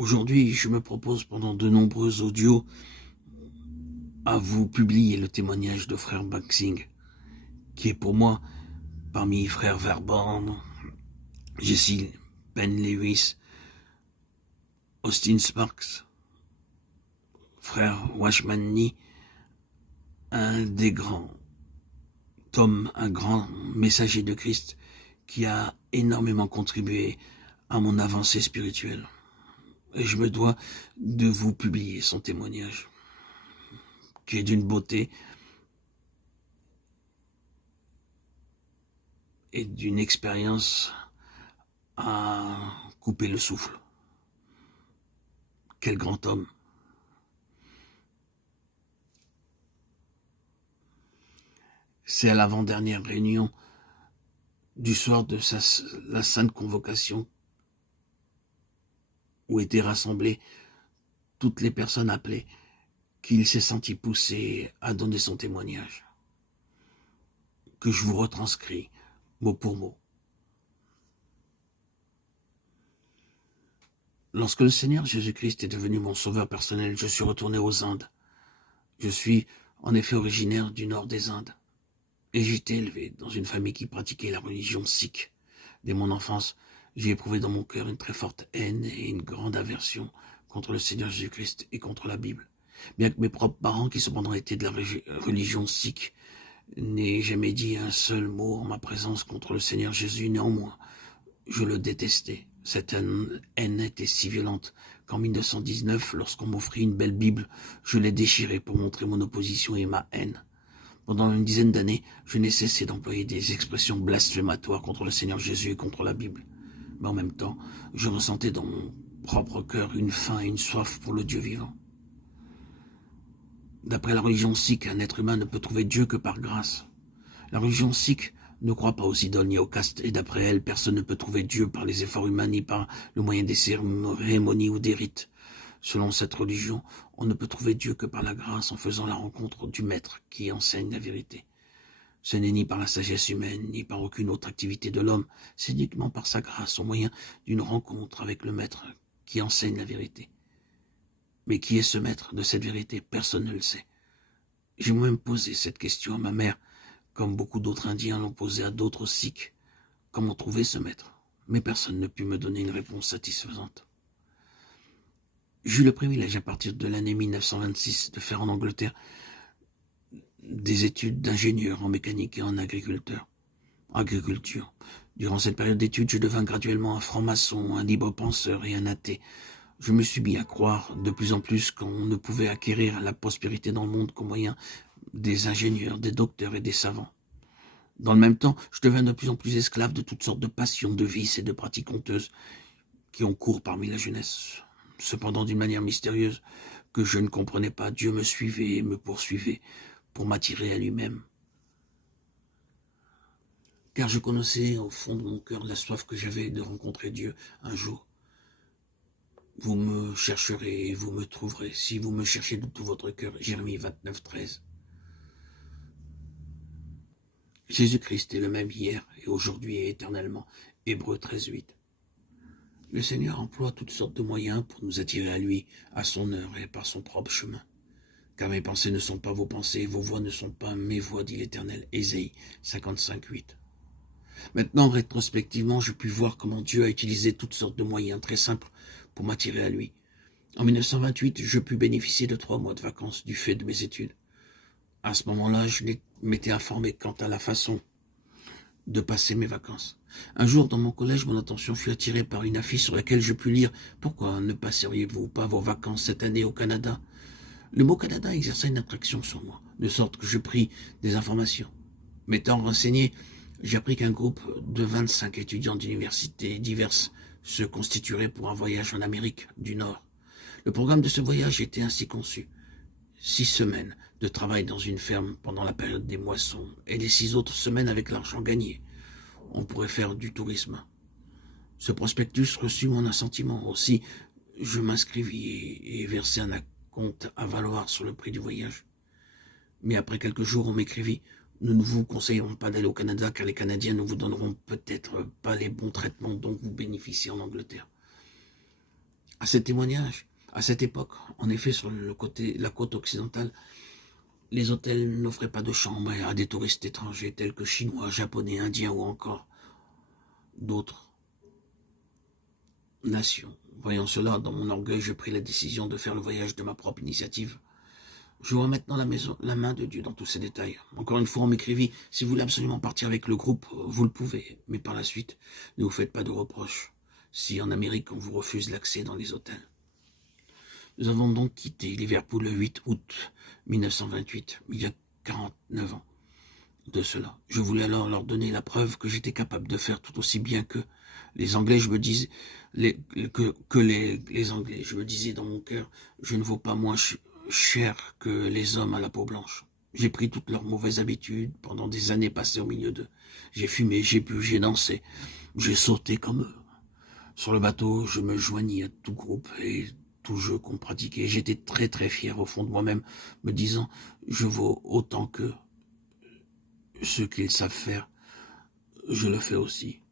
Aujourd'hui, je me propose pendant de nombreux audios à vous publier le témoignage de frère Baxing, qui est pour moi, parmi frère Verborn, Jesse Ben Lewis, Austin Sparks, frère Washman Nee, un des grands, Tom, un grand messager de Christ qui a énormément contribué à mon avancée spirituelle. Et je me dois de vous publier son témoignage, qui est d'une beauté et d'une expérience à couper le souffle. Quel grand homme. C'est à l'avant-dernière réunion du soir de la sainte convocation où étaient rassemblées toutes les personnes appelées qu'il s'est senti poussé à donner son témoignage, que je vous retranscris mot pour mot. Lorsque le Seigneur Jésus-Christ est devenu mon sauveur personnel, je suis retourné aux Indes. Je suis en effet originaire du nord des Indes. Et j'ai été élevé dans une famille qui pratiquait la religion sikh. Dès mon enfance, j'ai éprouvé dans mon cœur une très forte haine et une grande aversion contre le Seigneur Jésus-Christ et contre la Bible. Bien que mes propres parents, qui cependant étaient de la religion sikh, n'aient jamais dit un seul mot en ma présence contre le Seigneur Jésus, néanmoins, je le détestais. Cette haine était si violente qu'en 1919, lorsqu'on m'offrit une belle Bible, je l'ai déchirée pour montrer mon opposition et ma haine. Pendant une dizaine d'années, je n'ai cessé d'employer des expressions blasphématoires contre le Seigneur Jésus et contre la Bible. Mais en même temps, je ressentais dans mon propre cœur une faim et une soif pour le Dieu vivant. D'après la religion sikh, un être humain ne peut trouver Dieu que par grâce. La religion sikh ne croit pas aux idoles ni aux castes, et d'après elle, personne ne peut trouver Dieu par les efforts humains ni par le moyen des cérémonies ou des rites. Selon cette religion, on ne peut trouver Dieu que par la grâce en faisant la rencontre du Maître qui enseigne la vérité. Ce n'est ni par la sagesse humaine, ni par aucune autre activité de l'homme, c'est uniquement par sa grâce, au moyen d'une rencontre avec le Maître qui enseigne la vérité. Mais qui est ce Maître de cette vérité? Personne ne le sait. J'ai moi-même posé cette question à ma mère, comme beaucoup d'autres Indiens l'ont posé à d'autres Sikhs. Comment trouver ce Maître? Mais personne ne put me donner une réponse satisfaisante. J'ai eu le privilège, à partir de l'année 1926, de faire en Angleterre des études d'ingénieur en mécanique et en agriculture. Durant cette période d'études, je devins graduellement un franc-maçon, un libre penseur et un athée. Je me suis mis à croire de plus en plus qu'on ne pouvait acquérir la prospérité dans le monde qu'au moyen des ingénieurs, des docteurs et des savants. Dans le même temps, je devins de plus en plus esclave de toutes sortes de passions, de vices et de pratiques honteuses qui ont cours parmi la jeunesse. Cependant, d'une manière mystérieuse que je ne comprenais pas, Dieu me suivait et me poursuivait pour m'attirer à lui-même. Car je connaissais au fond de mon cœur la soif que j'avais de rencontrer Dieu un jour. Vous me chercherez et vous me trouverez, si vous me cherchez de tout votre cœur. Jérémie 29, 13. Jésus-Christ est le même hier et aujourd'hui et éternellement. Hébreux 13, 8. Le Seigneur emploie toutes sortes de moyens pour nous attirer à lui, à son heure et par son propre chemin. Car mes pensées ne sont pas vos pensées, vos voix ne sont pas mes voix, dit l'Éternel. Ésaïe 55, 8. Maintenant, rétrospectivement, je puis voir comment Dieu a utilisé toutes sortes de moyens très simples pour m'attirer à lui. En 1928, je pus bénéficier de 3 mois de vacances du fait de mes études. À ce moment-là, je m'étais informé quant à la façon de passer mes vacances. Un jour, dans mon collège, mon attention fut attirée par une affiche sur laquelle je pus lire « Pourquoi ne passeriez-vous pas vos vacances cette année au Canada ?» Le mot Canada exerça une attraction sur moi, de sorte que je pris des informations. M'étant renseigné, j'ai appris qu'un groupe de 25 étudiants d'universités diverses se constituerait pour un voyage en Amérique du Nord. Le programme de ce voyage était ainsi conçu. 6 semaines de travail dans une ferme pendant la période des moissons et les 6 autres semaines avec l'argent gagné. On pourrait faire du tourisme. Ce prospectus reçut mon assentiment. Aussi, je m'inscrivis et versai un compte à valoir sur le prix du voyage. Mais après quelques jours, on m'écrivit « Nous ne vous conseillons pas d'aller au Canada car les Canadiens ne vous donneront peut-être pas les bons traitements dont vous bénéficiez en Angleterre. » à ces témoignages, à cette époque. En effet, sur la côte occidentale, les hôtels n'offraient pas de chambre à des touristes étrangers tels que Chinois, Japonais, Indiens ou encore d'autres nations. Voyant cela, dans mon orgueil, je pris la décision de faire le voyage de ma propre initiative. Je vois maintenant la main de Dieu dans tous ces détails. Encore une fois, on m'écrivit, si vous voulez absolument partir avec le groupe, vous le pouvez. Mais par la suite, ne vous faites pas de reproches si en Amérique on vous refuse l'accès dans les hôtels. Nous avons donc quitté Liverpool le 8 août 1928, il y a 49 ans de cela. Je voulais alors leur donner la preuve que j'étais capable de faire tout aussi bien que les Anglais. Je me disais, les Anglais, je me disais dans mon cœur, je ne vaux pas moins cher que les hommes à la peau blanche. J'ai pris toutes leurs mauvaises habitudes pendant des années passées au milieu d'eux. J'ai fumé, j'ai bu, j'ai dansé, j'ai sauté comme eux. Sur le bateau, je me joignis à tout groupe et tout jeu qu'on pratiquait. J'étais très très fier au fond de moi-même, me disant, je vaux autant que ce qu'ils savent faire, je le fais aussi.